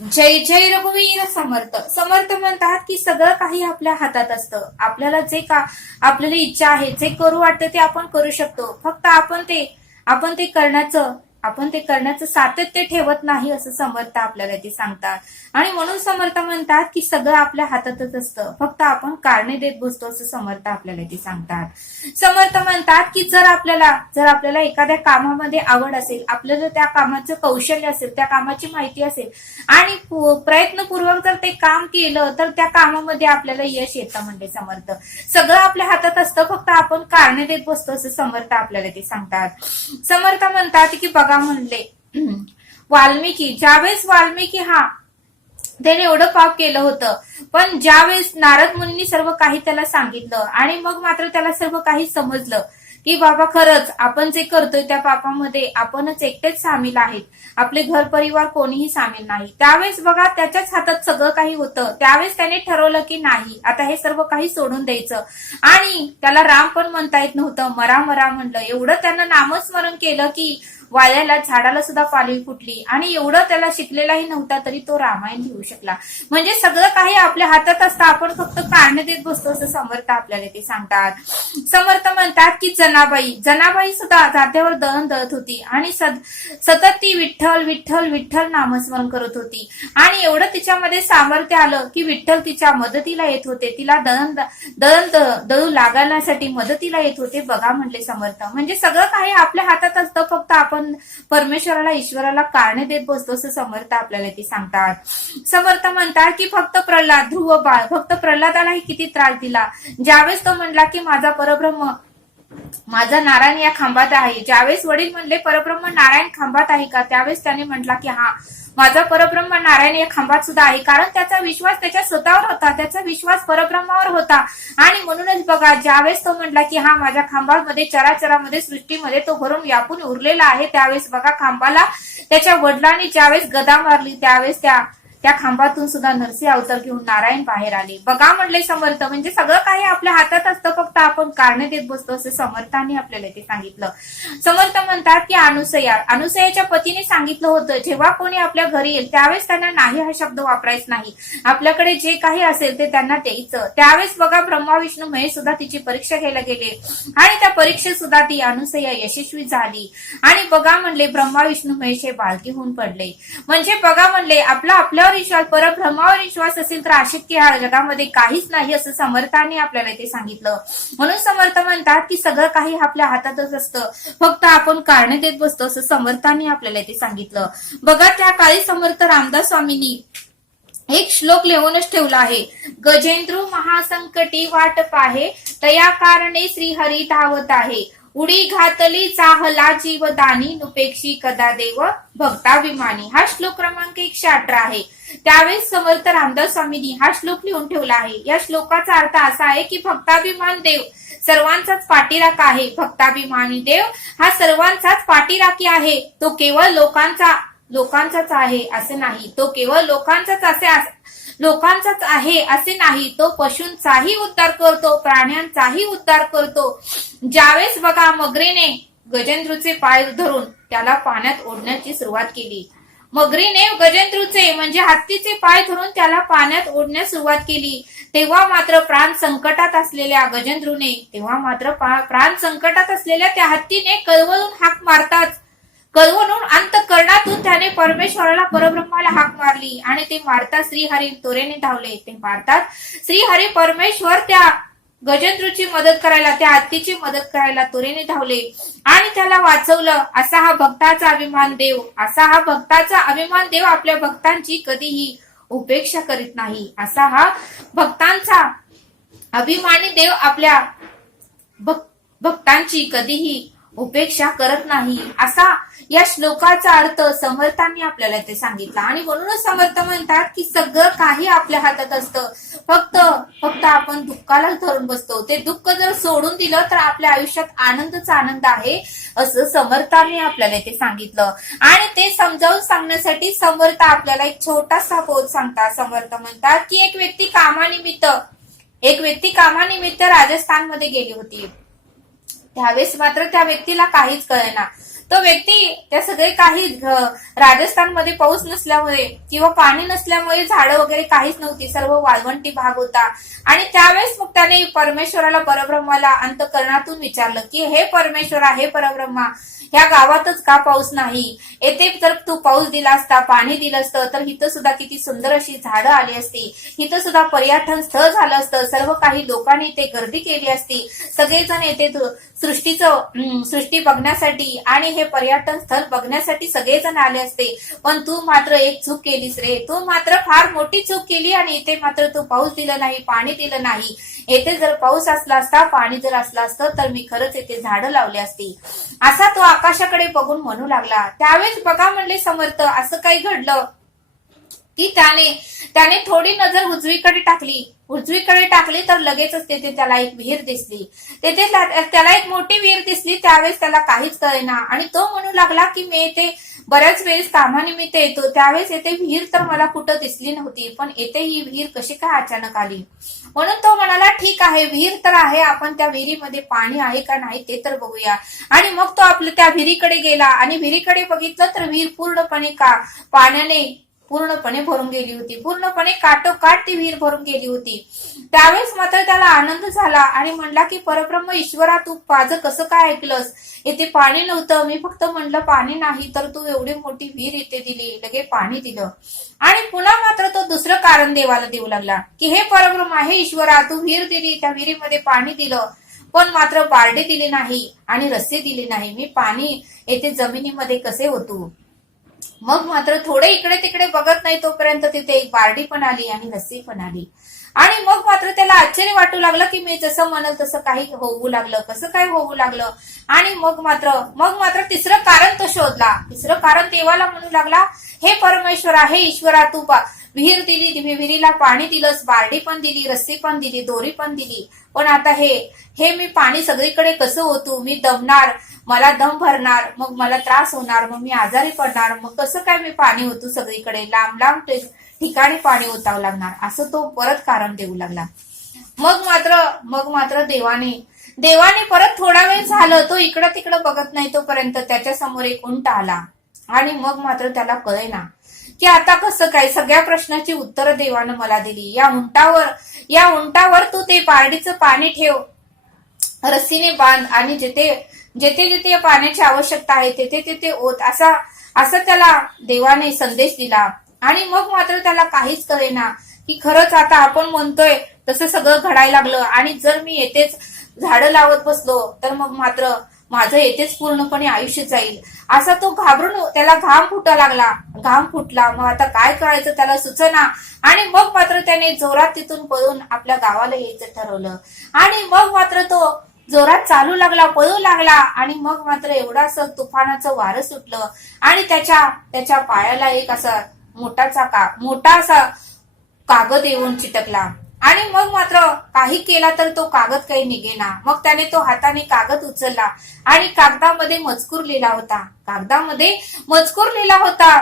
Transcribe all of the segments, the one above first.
जय जय रघुवीर समर्थ. समर्थ म्हणतात की सगळं काही आपल्या हातात असतं. आपल्याला जे का आपल्याला इच्छा आहे जे करू वाटतं ते आपण करू शकतो. फक्त आपण ते आपण ते करण्याचं आपण ते करण्याचं सातत्य ठेवत नाही असं समर्थ आपल्याला ते सांगतात. आणि म्हणून समर्थ म्हणतात की सगळं आपल्या हातातच असतं. फक्त आपण कारणे देत बसतो असं समर्थ आपल्याला ते सांगतात. समर्थ म्हणतात की जर आपल्याला जर आपल्याला एखाद्या कामामध्ये आवड असेल आपल्याला त्या कामाचं कौशल्य असेल त्या कामाची माहिती असेल आणि प्रयत्नपूर्वक जर ते काम केलं तर त्या कामामध्ये आपल्याला यश येतं म्हणजे समर्थ. सगळं आपल्या हातात असतं फक्त आपण कारणे देत बसतो असं समर्थ आपल्याला ते सांगतात. समर्थ म्हणतात की बघा म्हणले वाल्मिकी ज्यावेळेस वाल्मिकी हा त्याने एवढं पाप केलं होतं पण ज्यावेळेस नारद मुनी सर्व काही त्याला सांगितलं आणि मग मात्र त्याला सर्व काही समजलं की बाबा खरंच आपण जे करतोय त्या पापामध्ये आपणच एकटेच सामील आहेत. आपले घर परिवार कोणीही सामील नाही. त्यावेळेस बघा त्याच्याच हातात सगळं काही होतं. त्यावेळेस त्याने ठरवलं की नाही आता हे सर्व काही सोडून द्यायचं. आणि त्याला राम पण म्हणता येत नव्हतं. मरा मरा म्हणलं. एवढं त्यानं नामस्मरण केलं की वाळ्याला झाडाला सुद्धा पालवी फुटली. आणि एवढं त्याला शिकलेलाही नव्हता तरी तो रामायण लिहू शकला. म्हणजे सगळं काही आपल्या हातात असतं. आपण फक्त कारण देत बसतो असं समर्थ आपल्याला ते सांगतात. समर्थ म्हणतात की जनाबाई. जनाबाई सुद्धा जात्यावर दळण दळत होती. आणि सतत ती विठ्ठल विठ्ठल विठ्ठल नामस्मरण करत होती. आणि एवढं तिच्यामध्ये सामर्थ्य आलं की विठ्ठल तिच्या मदतीला येत होते. तिला दळण दळण द- दळू लागण्यासाठी मदतीला येत होते. बघा म्हणले समर्थ. म्हणजे सगळं काही आपल्या हातात असतं. फक्त आपण परमेश्वराला ईश्वराला कारणे देत बसतो असं समर्थ आपल्याला ते सांगतात. समर्थ म्हणतात की फक्त प्रल्हाद ध्रुव बाळ फक्त प्रल्हादालाही किती त्रास दिला. ज्यावेळेस तो म्हणला की माझा परब्रह्म माझा नारायण या खांबात आहे. ज्यावेळेस वडील म्हणले परब्रह्म नारायण खांबात आहे का? त्यावेळेस त्याने म्हटला की हा माझा परब्रह्म नारायण या खांबात सुद्धा आहे. कारण त्याचा विश्वास त्याच्या स्वतःवर होता. त्याचा विश्वास परब्रह्मावर होता. आणि म्हणूनच बघा ज्यावेळेस तो म्हटला की हा माझ्या खांबामध्ये चराचरामध्ये सृष्टीमध्ये तो भरून व्यापून उरलेला आहे. त्यावेळेस बघा खांबाला त्याच्या वडिलांनी ज्यावेळेस गदा मारली त्यावेळेस त्या त्या खांबातून सुद्धा नरसिंह अवतार घेऊन नारायण बाहेर आले. बघा म्हणले समर्थ म्हणजे सगळं काही आपल्या हातात असतं फक्त आपण कारणे देत बसतो असं समर्थांनी आपल्याला ते सांगितलं. समर्थ म्हणतात की अनुसया अनुसयाच्या पतीने सांगितलं होतं जेव्हा कोणी आपल्या घरी येईल त्यावेळेस त्यांना नाही हा शब्द वापरायचा नाही. आपल्याकडे जे काही असेल ते त्यांना द्यायचं. त्यावेळेस बघा ब्रह्मा विष्णू महेश सुद्धा तिची परीक्षा घ्यायला गेले. आणि त्या परीक्षेत सुद्धा ती अनुसया यशस्वी झाली. आणि बघा म्हणले ब्रह्मा विष्णू महेश हे बालकी होऊन पडले. म्हणजे बघा म्हणले आपलं आपलं आपल्यावर विश्वास परब्रह्मावर विश्वास असेल तर अशक्य ह्या जगामध्ये काहीच नाही असं समर्थांनी आपल्याला ते सांगितलं. म्हणून समर्थ म्हणतात की सगळं काही आपल्या हातातच असतं. फक्त आपण कारणे देत बसतो असं समर्थांनी आपल्याला ते सांगितलं. बघा त्या काळी समर्थ रामदास स्वामींनी एक श्लोक लिहूनच ठेवला आहे. गजेंद्र महासंकटी वाट पाहे तया कारणे श्रीहरी धावत आहे. उडी घातली चाहला जीवदानी नुपेक्षी कदा देव भक्ताभिमानी हा श्लोक क्रमांक एकशे अठरा आहे. त्यावेळेस समर्थ रामदास स्वामींनी हा श्लोक लिहून ठेवला आहे. या श्लोकाचा अर्थ असा आहे की भक्ताभिमान देव सर्वांचाच पाठीराखा आहे. भक्ताभिमानी देव हा सर्वांचाच पाठीराखी आहे. तो केवळ लोकांचा लोकांचाच आहे असे नाही. तो केवळ लोकांचाच असे लोकांचाच आहे असे नाही. तो पशूंचाही उद्धार करतो प्राण्यांचाही उद्धार करतो. ज्यावेळेस बघा मगरीने गजेंद्रूचे पाय धरून त्याला पाण्यात ओढण्याची सुरुवात केली. मगरीने गजेंद्रूचे म्हणजे हत्तीचे पाय धरून त्याला पाण्यात ओढण्यास सुरुवात केली. तेव्हा मात्र प्राण संकटात असलेल्या गजेंद्रूने तेव्हा मात्र प्राण संकटात असलेल्या त्या हत्तीने कळवळून हाक मारताच कळवळून अंतकरणातून त्याने परमेश्वराला परब्रह्माला हाक मारली आणि ते मारता श्रीहरी तोरेने धावले. ते मारतात. श्रीहरी परमेश्वर त्या गजेंद्रूची मदत करायला त्या आत्तीची मदत करायला तोरेने धावले. आणि त्याला वाचवलं असा हा भक्ताचा अभिमान देव असा हा भक्ताचा अभिमान देव आपल्या भक्तांची कधीही उपेक्षा करीत नाही. असा हा भक्तांचा अभिमानी देव आपल्या भक्तांची कधीही उपेक्षा करत नाही. असा या श्लोकाचा अर्थ समर्थांनी आपल्याला ते सांगितला. आणि म्हणूनच समर्थ म्हणतात की सगळं काही आपल्या हातात असतं. फक्त फक्त आपण दुःखाला धरून बसतो. ते दुःख जर सोडून दिलं तर आपल्या आयुष्यात आनंदच आनंद आहे असं समर्थांनी आपल्याला ते सांगितलं. आणि ते समजावून सांगण्यासाठी समर्थ आपल्याला एक छोटासा बोध सांगतात. समर्थ म्हणतात की एक व्यक्ती कामानिमित्त एक व्यक्ती कामानिमित्त राजस्थानमध्ये गेली होती. त्यावेळेस मात्र त्या व्यक्तीला काहीच कळेना. तो व्यक्ती त्या सगळे काही राजस्थानमध्ये पाऊस नसल्यामुळे किंवा पाणी नसल्यामुळे झाडं वगैरे काहीच नव्हती सर्व वाळवंटी भाग होता. आणि त्यावेळेस मग त्याने परमेश्वराला परब्रह्माला अंतकरणातून विचारलं की हे परमेश्वरा हे परब्रह्मा ह्या गावातच का पाऊस नाही? येथे जर तू पाऊस दिला असता पाणी दिलं असतं तर इथं सुद्धा किती सुंदर अशी झाडं आली असती. इथं सुद्धा पर्यटन स्थळ झालं असतं. सर्व काही लोकांनी इथे गर्दी केली असती. सगळेजण येथे सृष्टीचं सृष्टी बघण्यासाठी आणि हे पर्यटन स्थळ बघण्यासाठी सगळेजण आले असते. पण तू मात्र एक चूक केलीस रे. तू मात्र फार मोठी चूक केली आणि इथे मात्र तू पाऊस दिला नाही पाणी दिलं नाही. येथे जर पाऊस असला असता पाणी जर असलं असतं तर मी खरंच येथे झाडं लावली असती. असा तो आकाशाकडे बघून म्हणू लागला. त्यावेळेस बघा म्हणले समर्थ असं काही घडलं? की त्याने त्याने थोडी नजर उजवीकडे टाकली. उजवीकडे टाकली तर लगेचच तेथे त्याला एक विहीर दिसली. तेथे त्याला एक मोठी विहीर दिसली त्यावेळेस त्याला काहीच कळेना. आणि तो म्हणू लागला की मी येथे बऱ्याच वेळेस कामानिमित्त येतो. त्यावेळेस येथे विहीर तर मला कुठं दिसली नव्हती पण येथे ही विहीर कशी काय अचानक आली? म्हणून तो म्हणाला ठीक आहे विहीर तर आहे. आपण त्या विहिरीमध्ये पाणी आहे का नाही ते तर बघूया. आणि मग तो आपलं त्या विहिरीकडे गेला. आणि विहिरीकडे बघितलं तर विहीर पूर्णपणे का पाण्याने पूर्णपणे भरून गेली होती. पूर्णपणे काटोकाट ती विहीर भरून गेली होती. त्यावेळेस मात्र त्याला आनंद झाला आणि म्हणला की परब्रह्म ईश्वरा तू माझं कसं काय ऐकलंस? इथे पाणी नव्हतं. मी फक्त म्हणलं पाणी नाही तर तू एवढी मोठी विहीर इथे दिली. लगे पाणी दिलं. आणि पुन्हा मात्र तो दुसरं कारण देवाला देऊ लागला की हे परब्रह्म हे ईश्वरा तू विहीर दिली त्या विहिरीमध्ये पाणी दिलं. पण मात्र बारडे दिली नाही आणि रस्ते दिले नाही. मी पाणी येथे जमिनीमध्ये कसे होतो मग मात्र थोडे इकडे तिकडे बघत नाही तोपर्यंत तिथे एक बारडी पण आली आणि लस्सी पण आली. आणि मग मात्र त्याला आश्चर्य वाटू लागलं की मी जसं म्हणल तसं काही होऊ लागलं कसं काय होऊ लागलं? आणि मग मात्र मग मात्र तिसरं कारण तो शोधला. तिसरं कारण देवाला म्हणू लागला हे परमेश्वरा हे ईश्वरा तू पा- विहीर दिली विहिरीला पाणी दिलंस बारडी पण दिली रस्सी पण दिली दोरी पण दिली. पण आता हे हे मी पाणी सगळीकडे कसं होतो मी दमणार मला दम भरणार मग मला त्रास होणार मग मी आजारी पडणार मग कसं काय मी पाणी होतो सगळीकडे? लांब लांब ठिकाणी पाणी ओतावं लागणार. असं तो परत कारण देऊ लागला. मग मात्र मग मात्र देवाने देवाने परत थोडा वेळ झालं तो इकडं तिकडं बघत नाही तोपर्यंत त्याच्यासमोर एक उंट आला. आणि मग मात्र त्याला कळेना. की आता कसं काय? सगळ्या प्रश्नाची उत्तरं देवानं मला दिली. या उंटावर या उंटावर तू ते पारडीचं पाणी ठेव. रस्सीने बांध आणि जिथे जिथे या पाण्याची आवश्यकता आहे तेथे तेथे ओत. असा असा त्याला देवाने संदेश दिला. आणि मग मात्र त्याला काहीच कळेना की खरंच आता आपण म्हणतोय तसं सगळं घडायला लागलं. आणि जर मी येथेच झाडं लावत बसलो तर मग मात्र माझं येथेच पूर्णपणे आयुष्य जाईल. असा तो घाबरून त्याला घाम फुटा लागला. घाम फुटला. मग आता काय करायचं त्याला सुचना. आणि मग मात्र त्याने जोरात तिथून पळून आपल्या गावाला यायचं ठरवलं. आणि मग मात्र तो जोरात चालू लागला पळू लागला. आणि मग मात्र एवढा असं तुफानाचं वारं सुटलं. आणि त्याच्या त्याच्या पायाला एक असा मोठाचा का मोठा असा कागद येऊन चिटकला. आणि मग मात्र काही केला तर तो कागद काही निघेना. मग त्याने तो हाताने कागद उचलला. आणि कागदामध्ये मजकूर लिहिला होता. कागदामध्ये मजकूर लिहिला होता.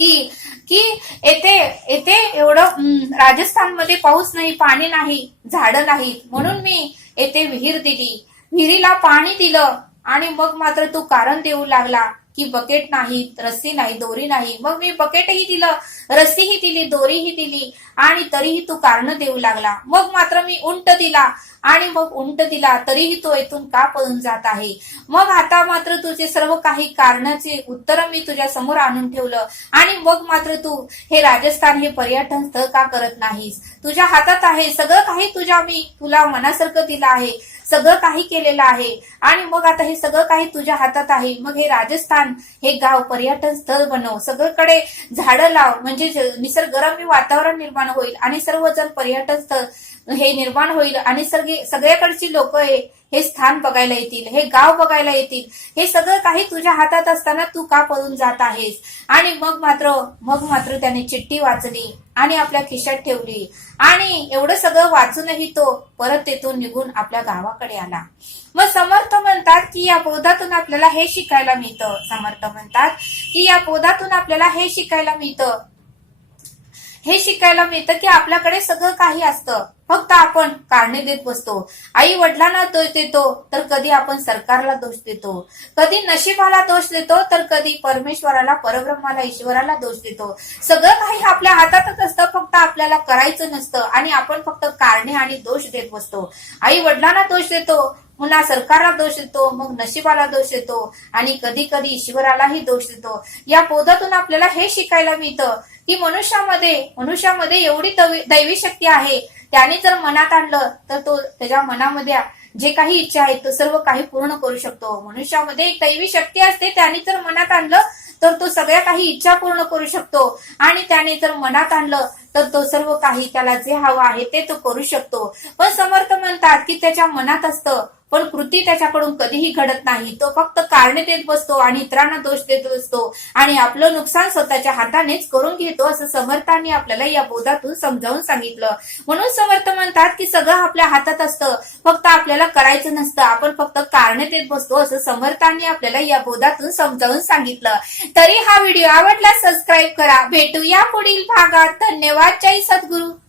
की की येथे येथे एवढं राजस्थानमध्ये पाऊस नाही पाणी नाही झाडं नाही. म्हणून मी येथे विहीर दिली. विहिरीला पाणी दिलं आणि मग मात्र तो कारण देऊ लागला. की बकेट नाही रस्सी नाही दोरी नाही. मग मी बकेटही दिलं रस्सीही दिली दोरीही दिली आणि तरीही तू कारण देऊ लागला. मग मात्र मी उंट दिला आणि मग उंट दिला तरीही तो येथून का पळून जात आहे? मग आता मात्र तुझे सर्व काही कारणाचे उत्तर मी तुझ्या समोर आणून ठेवलं आणि मग मात्र तू हे राजस्थान हे पर्यटन स्थळ का करत नाहीस? तुझ्या हातात आहे सगळं काही तुझ्या मी तुला मनासारखं दिलं आहे सगळं काही केलेलं आहे आणि मग आता हे सगळं काही तुझ्या हातात आहे. मग हे राजस्थान हे गाव पर्यटन स्थळ बनव. सगळीकडे झाडं लाव. म्हणजे निसर्गरम्य वातावरण निर्माण होईल आणि सर्वजण पर्यटन स्थळ हे निर्माण होईल आणि सगळे सगळ्याकडची लोक हे स्थान बघायला येतील हे गाव बघायला येतील. हे सगळं काही तुझ्या हातात असताना तू का पळून जात आहेस? आणि मग मात्र मग मात्र त्याने चिठ्ठी वाचली आणि आपल्या खिशात ठेवली. आणि एवढं सगळं वाचूनही तो परत तेथून निघून आपल्या गावाकडे आला. मग समर्थ म्हणतात की या बोधातून आपल्याला हे शिकायला मिळतं. समर्थ म्हणतात की या बोधातून आपल्याला हे शिकायला मिळतं. हे शिकायला मिळतं की आपल्याकडे सगळं काही असतं. फक्त आपण कारणे देत बसतो. आई वडिलांना दोष देतो तर कधी आपण सरकारला दोष देतो. कधी नशिबाला दोष देतो तर कधी परमेश्वराला परब्रह्माला ईश्वराला दोष देतो. सगळं काही आपल्या हातातच असतं फक्त आपल्याला करायचं नसतं आणि आपण फक्त कारणे आणि दोष देत बसतो. आई वडिलांना दोष देतो मुला सरकारला दोष देतो मग नशिबाला दोष देतो आणि कधी कधी ईश्वरालाही दोष देतो. या बोधातून आपल्याला हे शिकायला मिळतं की मनुष्यामध्ये मनुष्यामध्ये एवढी दैवी शक्ती आहे. त्याने जर मनात आणलं तर तो त्याच्या मनामध्ये जे काही इच्छा आहे तो सर्व काही पूर्ण करू शकतो. मनुष्यामध्ये एक दैवी शक्ती असते त्याने जर मनात आणलं तर तो सगळ्या काही इच्छा पूर्ण करू शकतो. आणि त्याने जर मनात आणलं तर तो सर्व काही त्याला जे हवं आहे ते तो करू शकतो. पण समर्थ म्हणतात की त्याच्या मनात असतं पण कृती त्याच्याकडून कधीही घडत नाही. तो फक्त कारणे देत बसतो आणि इतरांना दोष देत बसतो आणि आपलं नुकसान स्वतःच्या हातानेच करून घेतो असं समर्थांनी आपल्याला या बोधातून समजावून सांगितलं. म्हणून समर्थ म्हणतात की सगळं आपल्या हातात असतं. फक्त आपल्याला करायचं नसतं. आपण फक्त कारणे देत बसतो असं समर्थांनी आपल्याला या बोधातून समजावून सांगितलं. तरी हा व्हिडिओ आवडला सबस्क्राईब करा. भेटूया पुढील भागात. धन्यवाद. जय सद्गुरू.